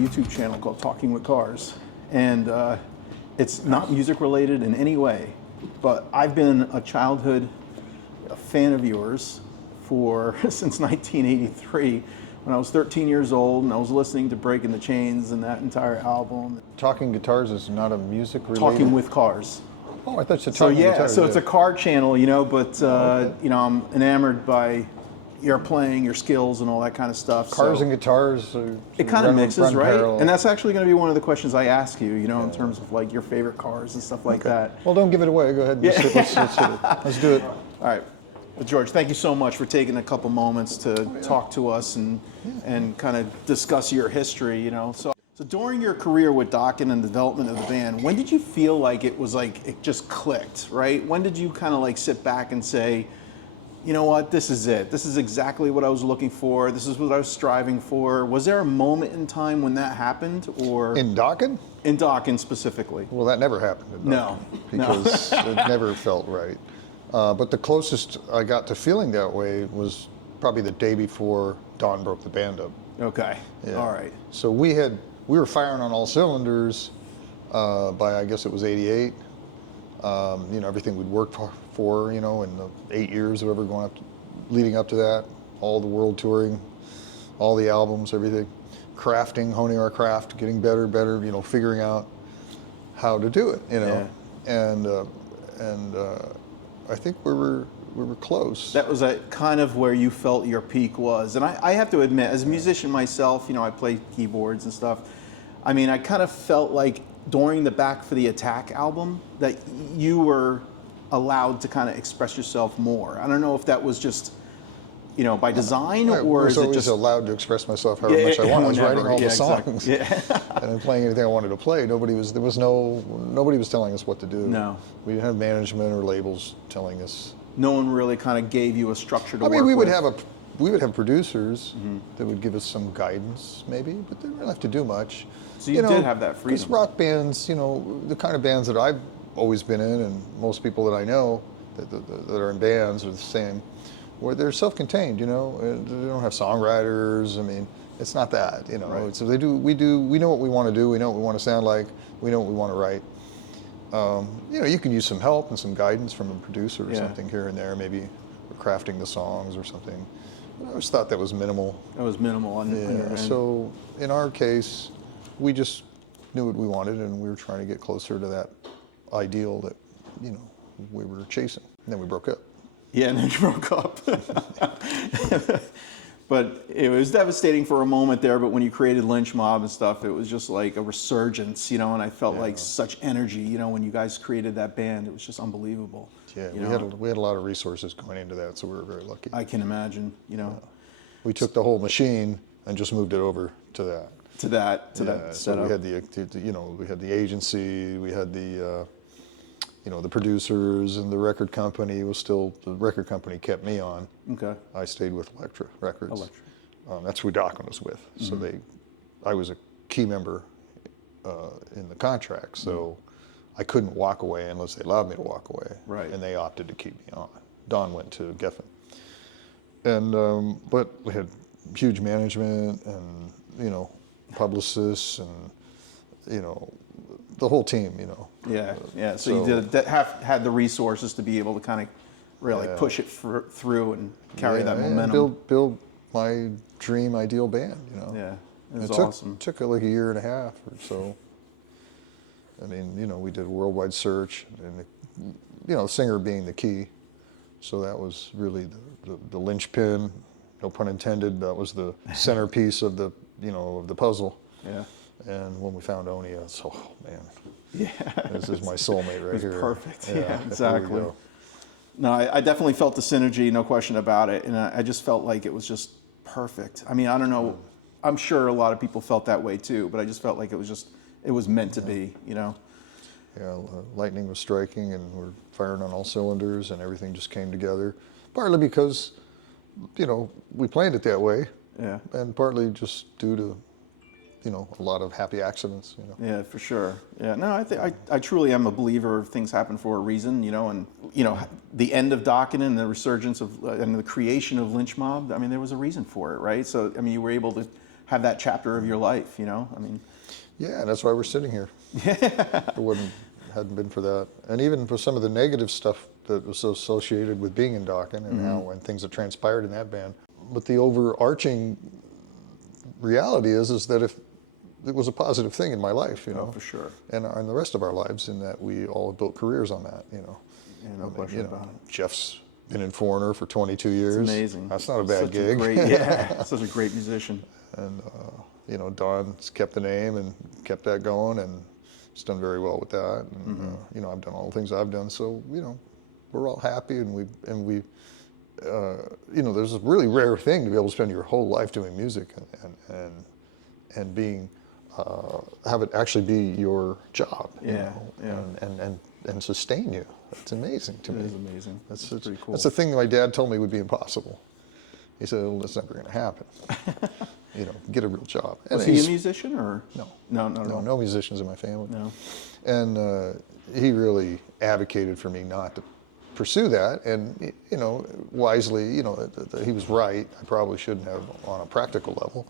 YouTube channel called Talking with Cars, and it's not music related in any way, but I've been a childhood fan of yours for since 1983 when I was 13 years old, and I was listening to Breaking the Chains and that entire album. Talking Guitars is not a music related? Talking with Cars. Oh, I thought you said Talking Guitars. So it's a car channel, you know, but you know, I'm enamored by your playing, your skills, and all that kind of stuff. Cars and guitars. It kind of mixes, right? Parallel. And that's actually going to be one of the questions I ask you, you know, in terms of like your favorite cars and stuff like that. Well, don't give it away. Go ahead. And let's do it. All right. Well, George, thank you so much for taking a couple moments to talk to us and kind of discuss your history, you know. So during your career with Dokken and the development of the band, when did you feel like it just clicked, right? When did you kind of like sit back and say, you know what, this is it. This is exactly what I was looking for. This is what I was striving for. Was there a moment in time when that happened, or in Dokken? In Dokken specifically. Well, that never happened in Dokken. Because it never felt right. But the closest I got to feeling that way was probably the day before Don broke the band up. Okay. Yeah. All right. So we were firing on all cylinders by, I guess it was 88. You know, everything we'd worked for, you know, in the 8 years, whatever, leading up to that, all the world touring, all the albums, everything, crafting, honing our craft, getting better, you know, figuring out how to do it, you know, and I think we were close. That was kind of where you felt your peak was, and I have to admit, as a musician myself, you know, I play keyboards and stuff. I mean, I kind of felt like during the Back for the Attack album that you were allowed to kind of express yourself more. I don't know if that was just, you know, by design, or is it just allowed to express myself however much I want. I was writing all the songs, exactly. and then playing anything I wanted to play. Nobody was telling us what to do. No, we didn't have management or labels telling us. No one really kind of gave you a structure to work with. I mean, we would have producers that would give us some guidance, maybe, but they didn't have to do much. So you did have that freedom. Because rock bands, you know, the kind of bands that I've always been in, and most people that I know that are in bands are the same, where they're self-contained, you know, they don't have songwriters. I mean, it's not that, you know. Right. So we know what we want to do, we know what we want to sound like, we know what we want to write. You know, you can use some help and some guidance from a producer or something here and there, maybe crafting the songs or something. But I always thought that was minimal. That was minimal on your end. So in our case, we just knew what we wanted, and we were trying to get closer to that ideal that, you know, we were chasing. And then we broke up. Yeah, and then you broke up. But it was devastating for a moment there, but when you created Lynch Mob and stuff, it was just like a resurgence, you know, and I felt like such energy, you know, when you guys created that band. It was just unbelievable. Yeah, we had a lot of resources going into that, so we were very lucky. I can imagine, you know. Yeah. We took the whole machine and just moved it over to that. To that setup. So we had we had the agency, we had the, you know, the producers, and the record company the record company kept me on. Okay. I stayed with Elektra Records. Elektra. That's who Dokken was with. So I was a key member in the contract, so I couldn't walk away unless they allowed me to walk away. Right. And they opted to keep me on. Don went to Geffen. And, but we had huge management and, you know, publicists and, you know, the whole team, you know. Yeah. So you had the resources to be able to kind of really push it through and carry that momentum. Build my dream ideal band, you know. Yeah, it was awesome. It took like a year and a half or so. I mean, you know, we did a worldwide search, and you know, the singer being the key. So that was really the linchpin, no pun intended. That was the centerpiece of the, you know, of the puzzle. Yeah. And when we found Onia, it's, oh man, this is my soulmate right here. Perfect. Yeah, exactly. No, I definitely felt the synergy, no question about it, and I just felt like it was just perfect. I mean, I don't know. I'm sure a lot of people felt that way too, but I just felt like it was meant to be, you know. Yeah, lightning was striking, and we're firing on all cylinders, and everything just came together. Partly because, you know, we planned it that way. Yeah. And partly just due to, you know, a lot of happy accidents, you know. Yeah, for sure. Yeah, no, I truly am a believer of things happen for a reason, you know, and, you know, the end of Dokken and the resurgence of, and the creation of Lynch Mob, I mean, there was a reason for it, right? So, I mean, you were able to have that chapter of your life, you know? I mean, Yeah, that's why we're sitting here. It hadn't been for that. And even for some of the negative stuff that was associated with being in Dokken and how when things have transpired in that band. But the overarching reality is that if it was a positive thing in my life, you know, for sure. and the rest of our lives, in that we all built careers on that, you know. Yeah, no question about it. Jeff's been in Foreigner for 22 years. It's amazing. That's not a bad Such gig. Such a great musician. And, you know, Don's kept the name and kept that going, and he's done very well with that. And, you know, I've done all the things I've done. So, you know, we're all happy, and we you know, there's a really rare thing to be able to spend your whole life doing music and being, have it actually be your job, you know, and sustain you. It's amazing to me. It is amazing. That's pretty cool. That's the thing that my dad told me would be impossible. He said, well, that's never going to happen. You know, get a real job. Was he a musician or? No musicians in my family. No. And he really advocated for me not to pursue that. And, you know, wisely, you know, he was right. I probably shouldn't have on a practical level.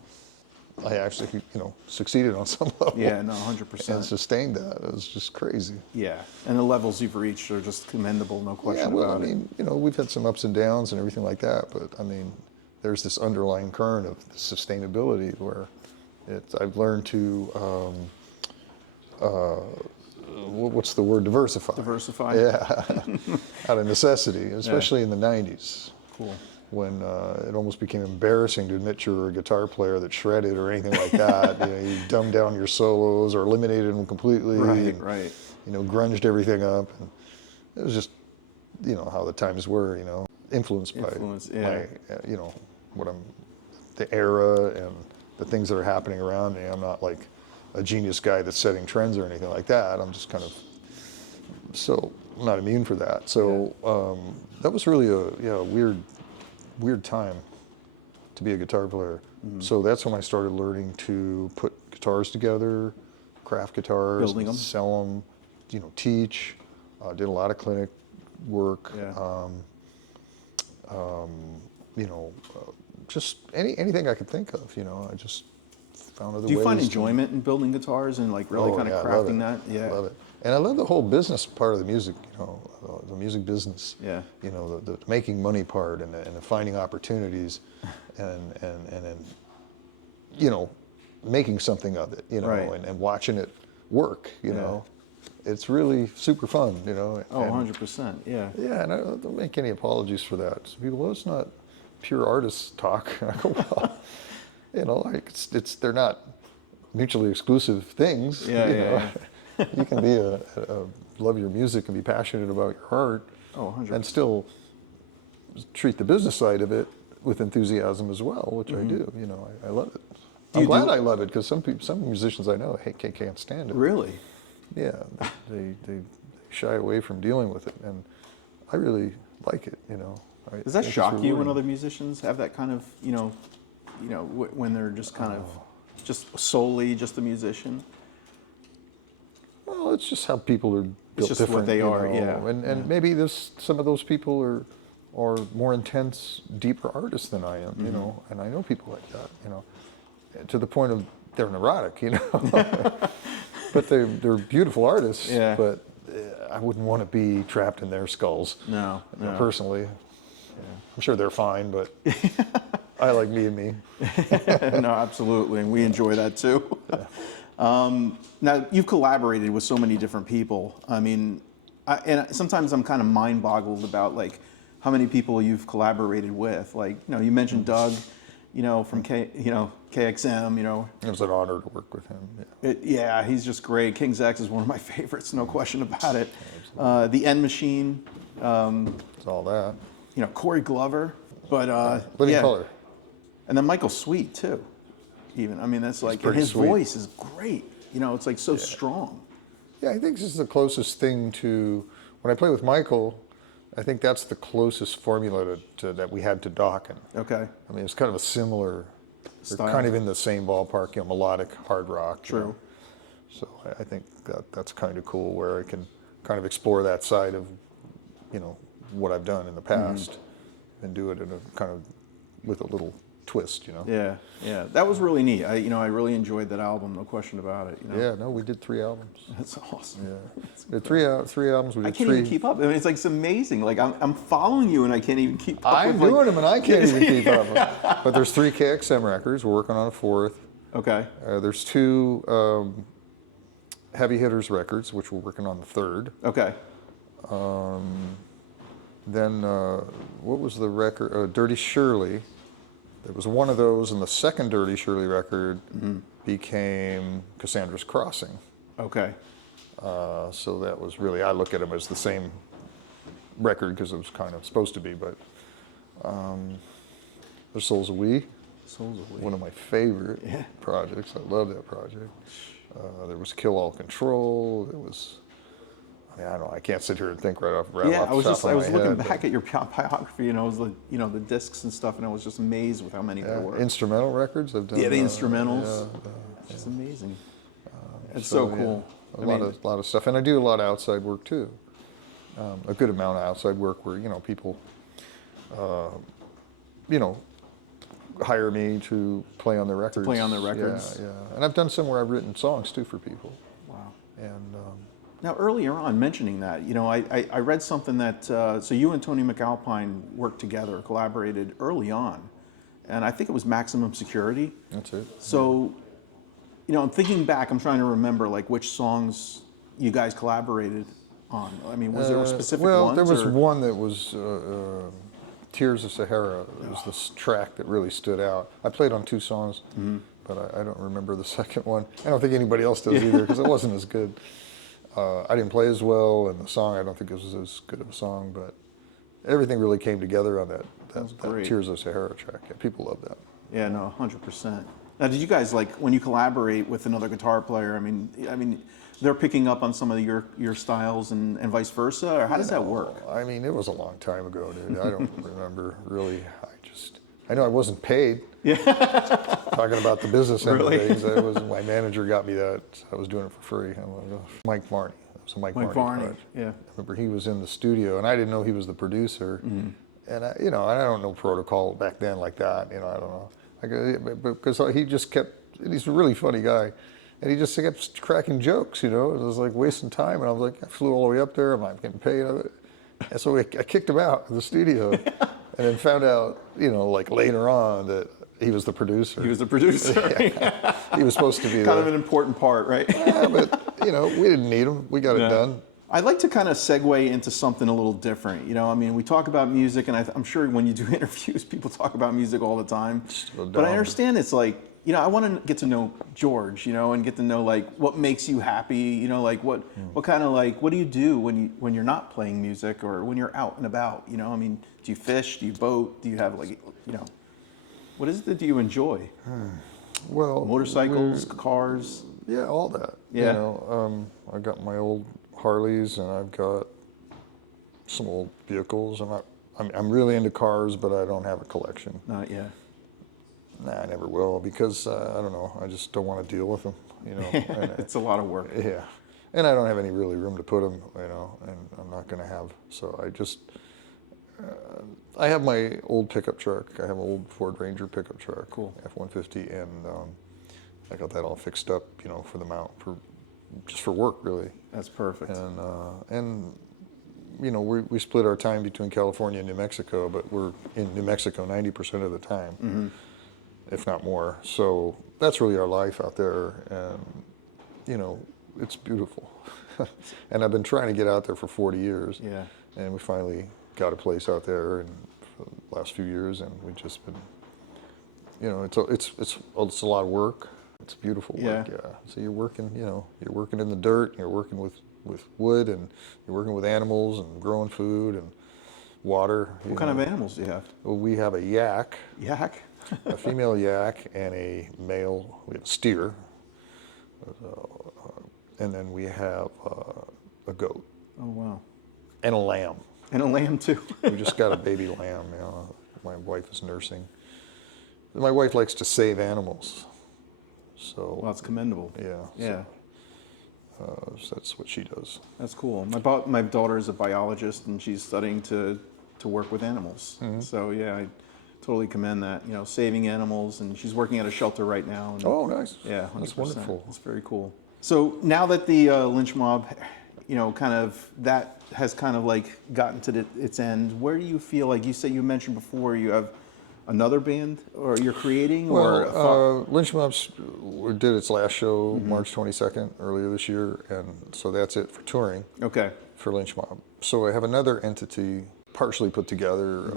I actually, you know, succeeded on some level. Yeah, no, 100%. And sustained that. It was just crazy. Yeah, and the levels you've reached are just commendable, no question about it. Yeah, well, I mean, you know, we've had some ups and downs and everything like that, but I mean, there's this underlying current of sustainability where I've learned to, what's the word, diversify. Diversify? Yeah, out of necessity, especially in the 90s. Cool. When it almost became embarrassing to admit you were a guitar player that shredded or anything like that. You know, you dumbed down your solos or eliminated them completely. Right. You know, grunged everything up. And it was just, you know, how the times were, you know, influenced by my, you know, the era and the things that are happening around me. I'm not like a genius guy that's setting trends or anything like that. I'm just kind of, so I'm not immune for that. So that was really a weird time to be a guitar player. So that's when I started learning to put guitars together, craft guitars, building them, sell them, you know, teach. Did a lot of clinic work. You know, just anything I could think of. You know, I just found other ways. Do you find enjoyment in building guitars and like really kind of crafting that? Yeah, I love it. And I love the whole business part of the music, you know, the music business. Yeah. You know, the making money part and the finding opportunities and then, you know, making something of it, you know, and watching it work, you know. It's really super fun, you know. Oh, 100%, yeah. Yeah, and I don't make any apologies for that. So people, well, it's not pure artist talk. I go, well, you know, like they're not mutually exclusive things, you know. You can be love your music and be passionate about your art, 100%. and still treat the business side of it with enthusiasm as well, which I do. You know, I love it. I'm glad I love it, because some musicians I know can't stand it. Really? Yeah, they shy away from dealing with it, and I really like it. You know. Does that shock you when other musicians have that kind of, you know, when they're just kind of just solely just a musician? Well, it's just how people are built it's just different. What they are, know? yeah. And maybe some of those people are more intense, deeper artists than I am, you know. And I know people like that, you know, to the point of they're neurotic, you know. But they're beautiful artists. Yeah. But I wouldn't want to be trapped in their skulls. No. Personally, I'm sure they're fine, but I like me and me. No, absolutely, and we enjoy that too. Now, you've collaborated with so many different people. I mean, and sometimes I'm kind of mind-boggled about like how many people you've collaborated with. Like, you know, you mentioned Doug, you know, from KXM. You know, it was an honor to work with him. Yeah, he's just great. King's X is one of my favorites, no question about it. The End Machine. It's all that. You know, Corey Glover, but Living Color. And then Michael Sweet too. Even, I mean, that's like, and his voice is great. You know, it's like so strong. Yeah, I think this is the closest thing to, when I play with Michael, I think that's the closest formula that we had to Dokken. Okay. I mean, it's kind of a similar, style. They're kind of in the same ballpark, you know, melodic hard rock. True. You know? So I think that's kind of cool, where I can kind of explore that side of, you know, what I've done in the past and do it in a kind of with a little twist, you know. Yeah, yeah, that was really neat. I really enjoyed that album, no question about it. Yeah, no, we did 3 albums. That's awesome. Yeah, we did three albums. We did I can't 3. even keep up. I mean, it's like it's amazing. Like I'm following you, and I can't even keep up. I'm with, doing them, and I can't even keep up. But there's 3 KXM records. We're working on a 4th. Okay. There's 2 Heavy Hitters records, which we're working on the 3rd. Okay. Then what was the record? Dirty Shirley. There was one of those, and the second Dirty Shirley record became Cassandra's Crossing. Okay. So that was really, I look at them as the same record because it was kind of supposed to be, but there's Souls of We. Souls of We. One of my favorite projects. I love that project. There was Kill All Control. There was, I don't know, I can't sit here and think right off the Yeah, I was looking head, back at your biography, and I was like, the discs and stuff, and I was just amazed with how many there were. Instrumental records I've done. Yeah, the instrumentals. It's just amazing. It's so cool. A lot of stuff, and I do a lot of outside work too. A good amount of outside work where people, hire me to play on their records. To play on their records. Yeah, yeah. And I've done some where I've written songs too for people. Wow. And now earlier on, mentioning that, I read something that so you and Tony McAlpine worked together, collaborated early on, and I think it was Maximum Security. That's it. So, I'm thinking back. I'm trying to remember like which songs you guys collaborated on. I mean, was there a specific ones? Well, there was one that was Tears of Sahara. It was this track that really stood out. I played on 2 songs, but I don't remember the second one. I don't think anybody else does either because it wasn't as good. I didn't play as well, and the song I don't think it was as good of a song, but everything really came together on that Tears of Sahara track. Yeah, people love that. Yeah, no, 100%. Now, did you guys when you collaborate with another guitar player? I mean, they're picking up on some of your styles and vice versa, or how does that work? I mean, it was a long time ago, dude. I don't remember really. I know I wasn't paid. Yeah. Talking about the business end of things, my manager got me that. I was doing it for free. I'm like, oh. Mike Varney. It was a Mike Varney project. Yeah. I remember he was in the studio, and I didn't know he was the producer. And I don't know protocol back then like that. I don't know. Because he just kept. He's a really funny guy. And he just kept cracking jokes, It was like wasting time. And I was like, I flew all the way up there. I'm not getting paid. And so I kicked him out of the studio. And then found out, like later on that he was the producer. He was the producer. Yeah. He was supposed to be kind of an important part, right? Yeah, but, we didn't need him. We got it done. I'd like to kind of segue into something a little different. We talk about music, and I'm sure when you do interviews, people talk about music all the time. But I understand it's like, I want to get to know George, and get to know like what makes you happy, like what kind of what do you do when you're not playing music or when you're out and about, I mean, do you fish, do you boat, do you have what is it that you enjoy? Well, motorcycles, cars. Yeah, all that. Yeah. I got my old Harleys and I've got some old vehicles, and I'm really into cars, but I don't have a collection. Not yet. Nah, I never will because I don't know. I just don't want to deal with them. And it's a lot of work. Yeah, and I don't have any really room to put them. And I'm not going to have. So I just I have my old pickup truck. I have an old Ford Ranger pickup truck. Cool. F-150, and I got that all fixed up. For the mount just for work really. That's perfect. And we split our time between California and New Mexico, but we're in New Mexico 90% of the time. If not more. So that's really our life out there, and it's beautiful. And I've been trying to get out there for 40 years. Yeah. And we finally got a place out there for the last few years, and we've just been, it's a lot of work. It's beautiful work. Yeah. So you're working, you're working in the dirt, and you're working with wood, and you're working with animals and growing food and water. What kind of animals do you have? Well, we have a yak. Yak? A female yak and a male, we have a steer, and then we have a goat. Oh, wow. And a lamb. And a lamb, too. We just got a baby lamb, my wife is nursing. My wife likes to save animals, so. Well, that's commendable. Yeah. Yeah. So that's what she does. That's cool. My daughter is a biologist, and she's studying to work with animals. So, yeah, totally commend that. You know, saving animals, and she's working at a shelter right now. And, Oh, nice. yeah, 100%. That's wonderful. That's very cool. So now that the Lynch Mob, you know, kind of that has kind of like gotten to its end, where do you feel like you mentioned before you have another band or you're creating Well, Lynch Mob did its last show March 22nd earlier this year, and so that's it for touring. Okay. For Lynch Mob. So I have another entity partially put together,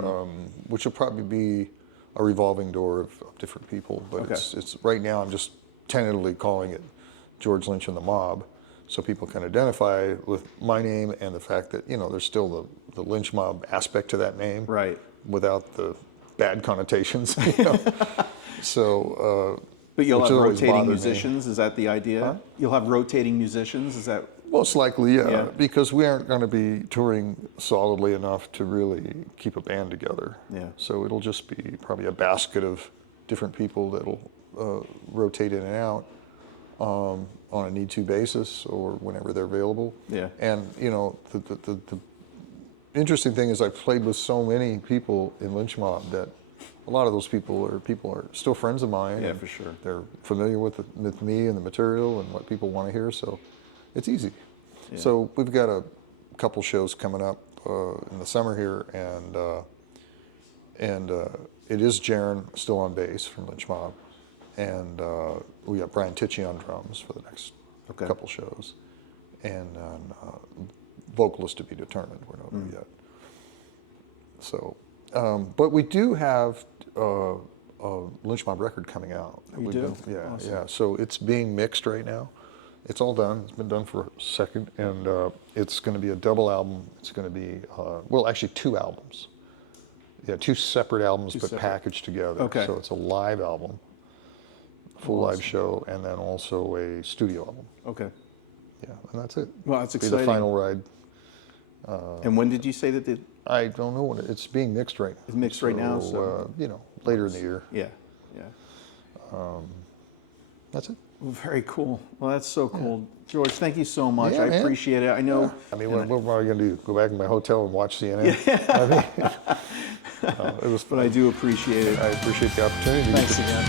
which will probably be a revolving door of different people. But it's right now I'm just tentatively calling it George Lynch and the Mob, so people can identify with my name and the fact that, you know, there's still the Lynch Mob aspect to that name, right? Without the bad connotations. You know? So. But you'll have rotating musicians. Is that the idea? Huh? You'll have rotating musicians. Is that? Most likely, yeah, because we aren't going to be touring solidly enough to really keep a band together. Yeah. So it'll just be probably a basket of different people that'll rotate in and out on a need-to basis or whenever they're available. Yeah. And you know, the interesting thing is I've played with so many people in Lynch Mob that a lot of those people are still friends of mine. Yeah, for sure. They're familiar with me and the material and what people want to hear, so it's easy. Yeah. So we've got a couple shows coming up in the summer here, and it is Jaron still on bass from Lynch Mob, and we got Brian Ritchie on drums for the next couple shows, and vocalist to be determined. We're not there yet. So, but we do have a Lynch Mob record coming out. We do? Yeah, awesome. Yeah. So it's being mixed right now. It's all done. It's been done for a second, and it's going to be a double album. It's going to be, well, actually 2 albums. Yeah, 2 separate albums, but packaged together. Okay. So it's a live album, full live show, and then also a studio album. Okay. Yeah, and that's it. Well, that's It'll exciting. be the final ride. And when did you say that? I don't know when it's being mixed right now. It's mixed right now, so you know, later in the year. Yeah, yeah. That's it. Well, very cool. Well, that's so cool, George. Thank you so much. Yeah, I man. appreciate it. I know. Yeah. I mean, what am I going to do? Go back in my hotel and watch CNN? I mean, it was fun. But I do appreciate it. I appreciate the opportunity. Thanks again.